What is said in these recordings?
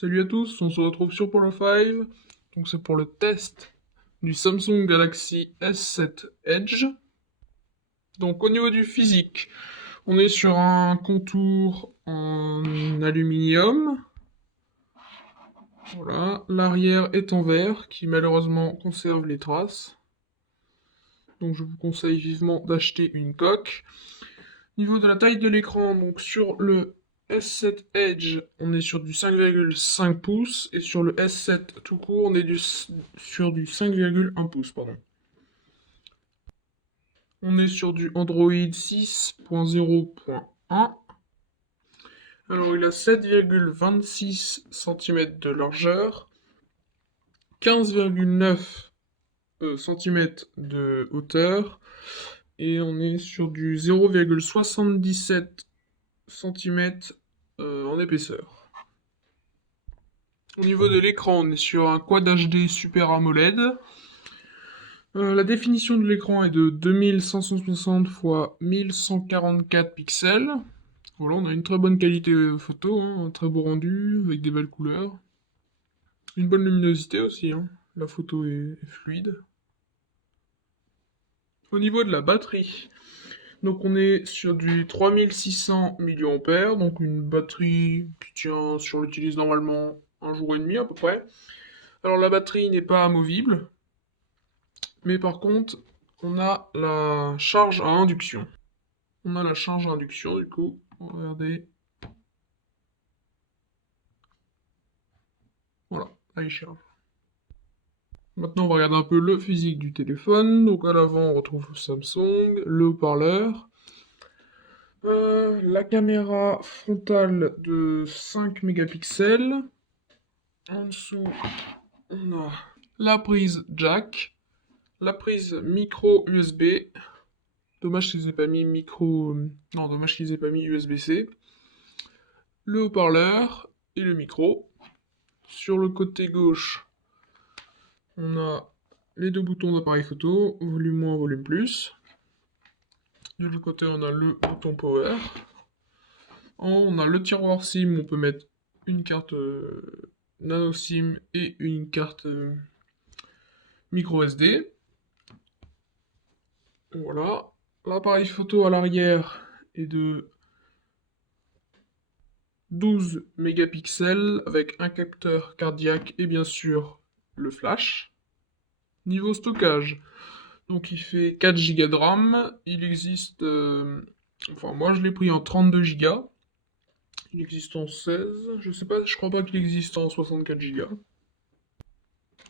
Salut à tous, on se retrouve sur Polo 5. Donc c'est pour le test du Samsung Galaxy S7 Edge. Donc au niveau du physique, on est sur un contour en aluminium. Voilà, l'arrière est en verre qui malheureusement conserve les traces. Donc je vous conseille vivement d'acheter une coque. Niveau de la taille de l'écran, donc sur le S7 Edge, on est sur du 5,5 pouces et sur le S7 tout court, on est sur du 5,1 pouces, pardon. On est sur du Android 6.0.1. Alors il a 7,26 cm de largeur, 15,9 cm de hauteur et on est sur du 0,77 cm en épaisseur. Au niveau de l'écran, on est sur un Quad HD Super AMOLED. La définition de l'écran est de 2160 x 1144 pixels. Voilà, on a une très bonne qualité photo, hein, un très beau rendu, avec des belles couleurs. Une bonne luminosité aussi, hein. La photo est fluide. Au niveau de la batterie, donc on est sur du 3600 mAh, donc une batterie qui tient, si on l'utilise normalement, un jour et demi à peu près. Alors la batterie n'est pas amovible, mais par contre, on a la charge à induction. On a la charge à induction, du coup, regardez. Voilà, là il charge. Maintenant, on va regarder un peu le physique du téléphone. Donc à l'avant, on retrouve le Samsung, le haut-parleur, la caméra frontale de 5 mégapixels. En dessous, on a la prise jack, la prise micro USB. Dommage qu'ils aient pas mis micro. Non, dommage qu'ils aient pas mis USB-C. Le haut-parleur et le micro. Sur le côté gauche, on a les deux boutons d'appareil photo, volume moins, volume plus. De l'autre côté, on a le bouton power. En haut, on a le tiroir SIM où on peut mettre une carte nano SIM et une carte micro SD. Voilà. L'appareil photo à l'arrière est de 12 mégapixels avec un capteur cardiaque et bien sûr le flash. Niveau stockage, donc il fait 4 Go de RAM. Il existe, enfin moi je l'ai pris en 32 Go. Il existe en 16, je sais pas, je crois pas qu'il existe en 64 Go.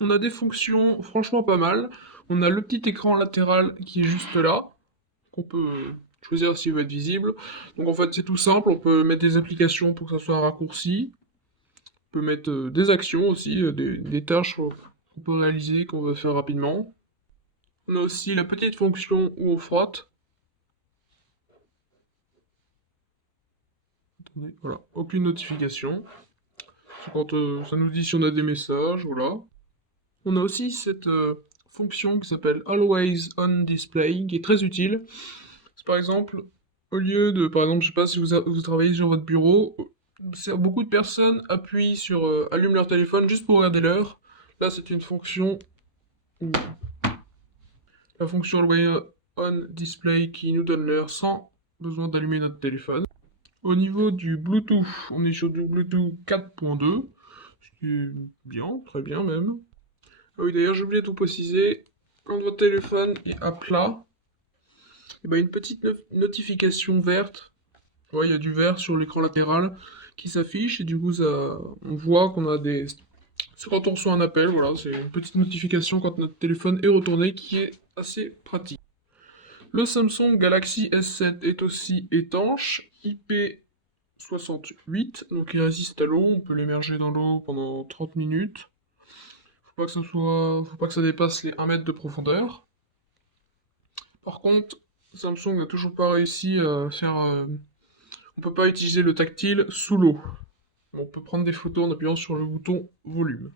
On a des fonctions franchement pas mal. On a le petit écran latéral qui est juste là, qu'on peut choisir s'il veut être visible. Donc en fait c'est tout simple, on peut mettre des applications pour que ça soit un raccourci. On peut mettre des actions aussi, des tâches qu'on peut réaliser, qu'on veut faire rapidement. On a aussi la petite fonction où on frotte. Attendez, voilà, aucune notification. C'est quand ça nous dit si on a des messages, voilà. On a aussi cette fonction qui s'appelle Always On Display, qui est très utile. C'est par exemple, au lieu de, par exemple, je sais pas si vous travaillez sur votre bureau, beaucoup de personnes appuient sur allument leur téléphone juste pour regarder l'heure. Là, c'est une fonction où la fonction Always On Display qui nous donne l'heure sans besoin d'allumer notre téléphone. Au niveau du Bluetooth, on est sur du Bluetooth 4.2, ce qui est bien, très bien même. Ah oui, d'ailleurs, j'ai oublié de vous préciser, quand votre téléphone est à plat, et ben, une petite notification verte, ouais, il y a du vert sur l'écran latéral qui s'affiche, et du coup, on voit qu'on a des... C'est quand on reçoit un appel, voilà, c'est une petite notification quand notre téléphone est retourné qui est assez pratique. Le Samsung Galaxy S7 est aussi étanche, IP68, donc il résiste à l'eau, on peut l'immerger dans l'eau pendant 30 minutes. Faut pas que ça dépasse les 1 mètre de profondeur. Par contre, Samsung n'a toujours pas réussi à faire. On peut pas utiliser le tactile sous l'eau. On peut prendre des photos en appuyant sur le bouton volume.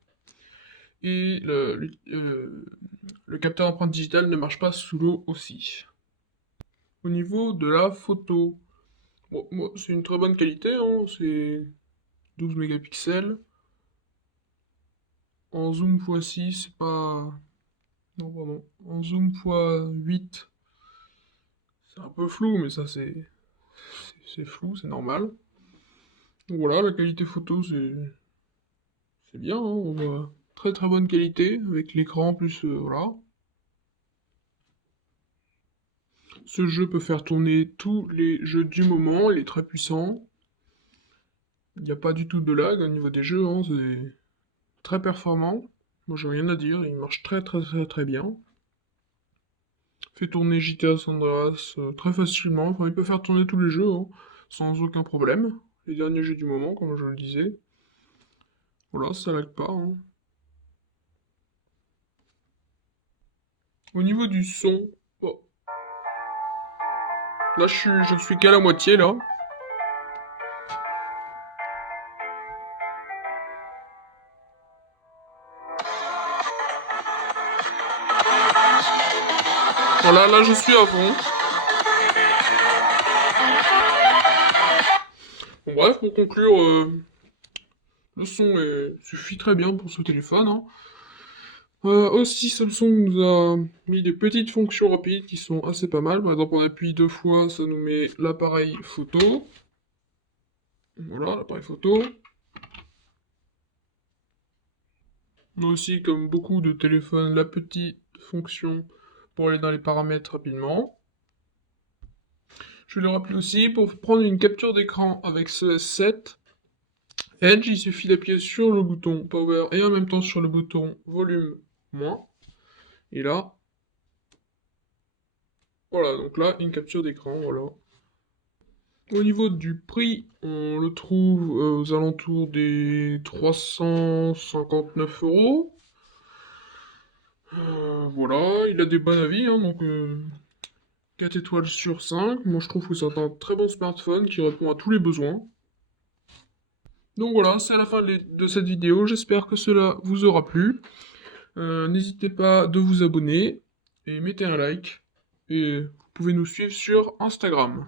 Et le capteur empreinte digitale ne marche pas sous l'eau aussi. Au niveau de la photo, bon, c'est une très bonne qualité, hein, c'est 12 mégapixels. En zoom x6, c'est pas... Non, pardon. En zoom x8, c'est un peu flou, mais ça c'est flou, c'est normal. Donc voilà, la qualité photo, c'est bien, hein, on voit très très bonne qualité, avec l'écran plus... voilà. Ce jeu peut faire tourner tous les jeux du moment, il est très puissant. Il n'y a pas du tout de lag au niveau des jeux, hein, c'est très performant. Moi j'ai rien à dire, il marche très très très très bien. Fait tourner GTA San Andreas très facilement, enfin il peut faire tourner tous les jeux, hein, sans aucun problème. Les derniers jeux du moment, comme je le disais. Voilà, ça lag pas, hein. Au niveau du son, bon, là je suis qu'à la moitié là. Voilà, là je suis à fond. Bon, bref, pour conclure, le son suffit très bien pour ce téléphone, hein. Aussi, Samsung nous a mis des petites fonctions rapides qui sont assez pas mal. Par exemple, on appuie 2 fois, ça nous met l'appareil photo. Voilà, l'appareil photo. On a aussi, comme beaucoup de téléphones, la petite fonction pour aller dans les paramètres rapidement. Je vais le rappeler aussi, pour prendre une capture d'écran avec ce S7 Edge, il suffit d'appuyer sur le bouton Power et en même temps sur le bouton Volume moins. Et là, voilà, donc là, une capture d'écran, voilà. Au niveau du prix, on le trouve aux alentours des 359 euros. Voilà, il a des bons avis, hein, donc 4 étoiles sur 5. Moi je trouve que c'est un très bon smartphone qui répond à tous les besoins. Donc voilà, c'est à la fin de cette vidéo, j'espère que cela vous aura plu. N'hésitez pas de vous abonner et mettez un like. Et vous pouvez nous suivre sur Instagram.